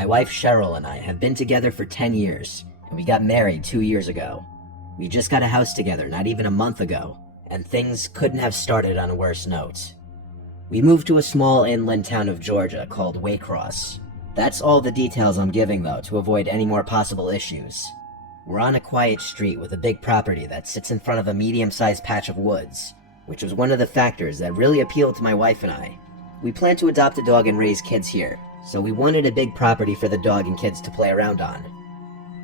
My wife Cheryl and I have been together for 10 years, and we got married 2 years ago. We just got a house together not even a month ago, and things couldn't have started on a worse note. We moved to a small inland town of Georgia called Waycross. That's all the details I'm giving though, to avoid any more possible issues. We're on a quiet street with a big property that sits in front of a medium-sized patch of woods, which was one of the factors that really appealed to my wife and I. We plan to adopt a dog and raise kids here, so we wanted a big property for the dog and kids to play around on.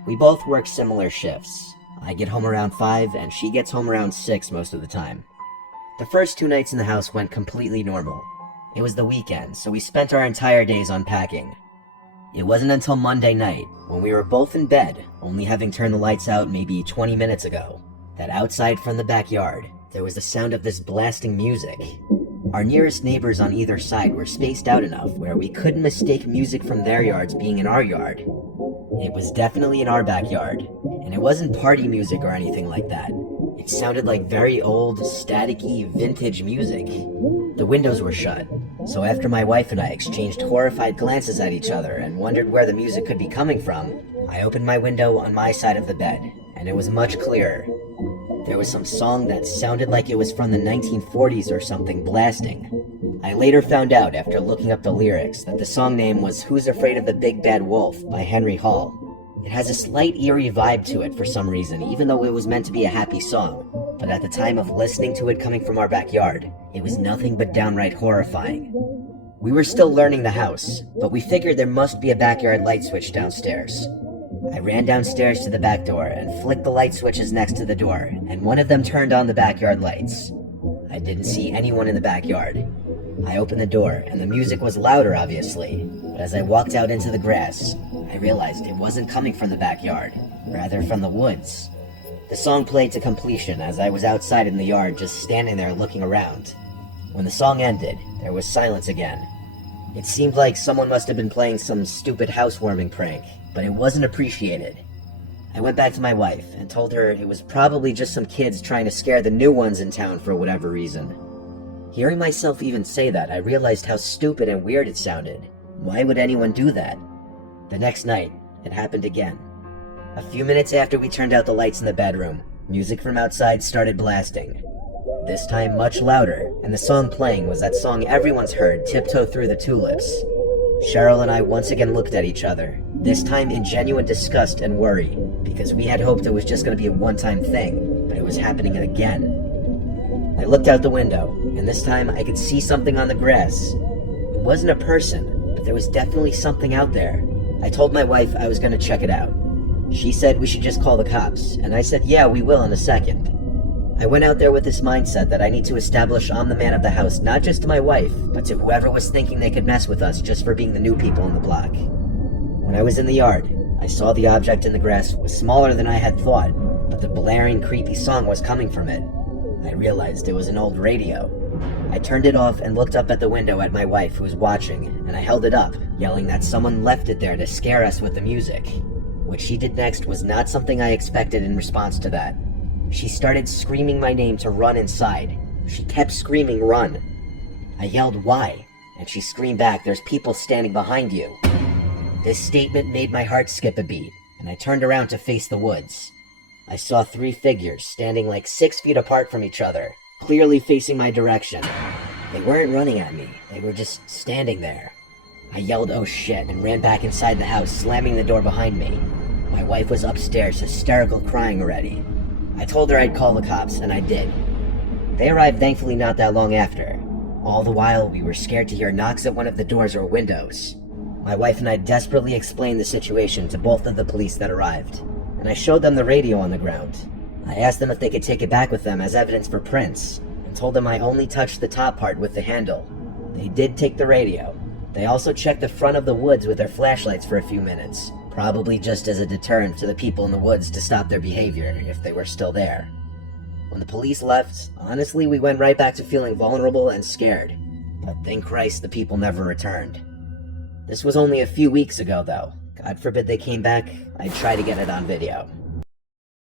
We both work similar shifts. I get home around 5 and she gets home around 6 most of the time. The first 2 nights in the house went completely normal. It was the weekend, so we spent our entire days unpacking. It wasn't until Monday night, when we were both in bed, only having turned the lights out maybe 20 minutes ago, that outside from the backyard, there was the sound of this blasting music. Our nearest neighbors on either side were spaced out enough where we couldn't mistake music from their yards being in our yard. It was definitely in our backyard, and it wasn't party music or anything like that. It sounded like very old, staticky, vintage music. The windows were shut, so after my wife and I exchanged horrified glances at each other and wondered where the music could be coming from, I opened my window on my side of the bed, and it was much clearer. There was some song that sounded like it was from the 1940s or something blasting. I later found out after looking up the lyrics that the song name was Who's Afraid of the Big Bad Wolf by Henry Hall. It has a slight eerie vibe to it for some reason, even though it was meant to be a happy song. But at the time of listening to it coming from our backyard, it was nothing but downright horrifying. We were still learning the house, but we figured there must be a backyard light switch downstairs. I ran downstairs to the back door and flicked the light switches next to the door, and one of them turned on the backyard lights. I didn't see anyone in the backyard. I opened the door, and the music was louder, obviously, but as I walked out into the grass, I realized it wasn't coming from the backyard, rather from the woods. The song played to completion as I was outside in the yard just standing there looking around. When the song ended, there was silence again. It seemed like someone must have been playing some stupid housewarming prank, but it wasn't appreciated. I went back to my wife and told her it was probably just some kids trying to scare the new ones in town for whatever reason. Hearing myself even say that, I realized how stupid and weird it sounded. Why would anyone do that? The next night, it happened again. A few minutes after we turned out the lights in the bedroom, music from outside started blasting. This time much louder, and the song playing was that song everyone's heard, Tiptoe Through the Tulips. Cheryl and I once again looked at each other, this time in genuine disgust and worry, because we had hoped it was just going to be a one-time thing, but it was happening again. I looked out the window, and this time I could see something on the grass. It wasn't a person, but there was definitely something out there. I told my wife I was going to check it out. She said we should just call the cops, and I said yeah, we will in a second. I went out there with this mindset that I need to establish I'm the man of the house, not just to my wife, but to whoever was thinking they could mess with us just for being the new people in the block. When I was in the yard, I saw the object in the grass was smaller than I had thought, but the blaring, creepy song was coming from it. I realized it was an old radio. I turned it off and looked up at the window at my wife who was watching, and I held it up, yelling that someone left it there to scare us with the music. What she did next was not something I expected in response to that. She started screaming my name to run inside. She kept screaming, "Run." I yelled, "Why?" And she screamed back, "There's people standing behind you." This statement made my heart skip a beat, and I turned around to face the woods. I saw 3 figures standing like 6 feet apart from each other, clearly facing my direction. They weren't running at me, they were just standing there. I yelled, "Oh shit," and ran back inside the house, slamming the door behind me. My wife was upstairs, hysterical, crying already. I told her I'd call the cops, and I did. They arrived thankfully not that long after. All the while, we were scared to hear knocks at one of the doors or windows. My wife and I desperately explained the situation to both of the police that arrived, and I showed them the radio on the ground. I asked them if they could take it back with them as evidence for prints, and told them I only touched the top part with the handle. They did take the radio. They also checked the front of the woods with their flashlights for a few minutes, probably just as a deterrent to the people in the woods to stop their behavior if they were still there. When the police left, honestly, we went right back to feeling vulnerable and scared. But thank Christ the people never returned. This was only a few weeks ago, though. God forbid they came back, I'd try to get it on video.